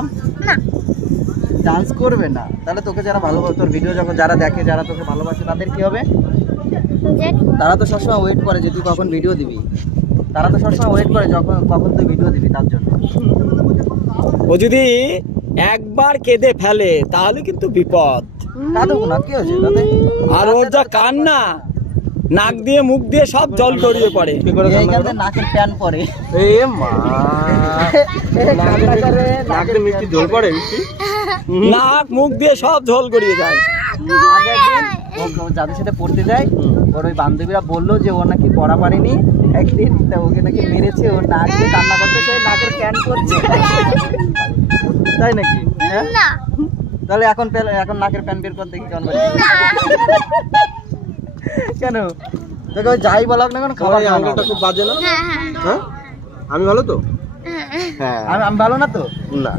করতাম? না। ডান্স করবে না? তাহলে তোকে যারা ভালোবাসে, তোর ভিডিও যখন যারা দেখে, যারা তোকে ভালোবাসে, তাদের কি হবে? জানি। তারা তো সবসময় ওয়েট করে যে তুই কখন ভিডিও দিবি। তারা তো সবসময় ওয়েট করে কখন তুই ভিডিও দিবি, তার জন্য। ও যদি একবার কেঁদে ফেলে তাহলে কিন্তু বিপদ। কাঁদুক না, কি হয়েছে তাতে? আর ওর যা কান্না, নাক দিয়ে মুখ দিয়ে সব জল গড়িয়ে পড়ে। এইখানে নাকের প্যান পরে। এ মা, নাকে মিষ্টি জল পড়ে মিষ্টি। নাক মুখ দিয়ে সব জল গড়িয়ে যায়। আগে একদিন ও যাদের সাথে পড়তে যায়, ওর ওই বান্ধবীরা বললো যে ও নাকি পড়া পারেনি একদিন, তা ওকে নাকি মেরেছে, ওর নাক দিয়ে কান্না করতেছে, নাকের প্যান করছে। তাই নাকি? হ্যাঁ, না। তাহলে এখন নাকের প্যান বের কর দেখি কেমন করে। কেন তোকে ওই যাই বলাক না কেন, খাবার আঙ্কেলটা খুব বাজে না? হ্যাঁ হ্যাঁ হ্যাঁ, আমি ভালো তো? হ্যাঁ। হ্যাঁ, আমি ভালো না তো? না।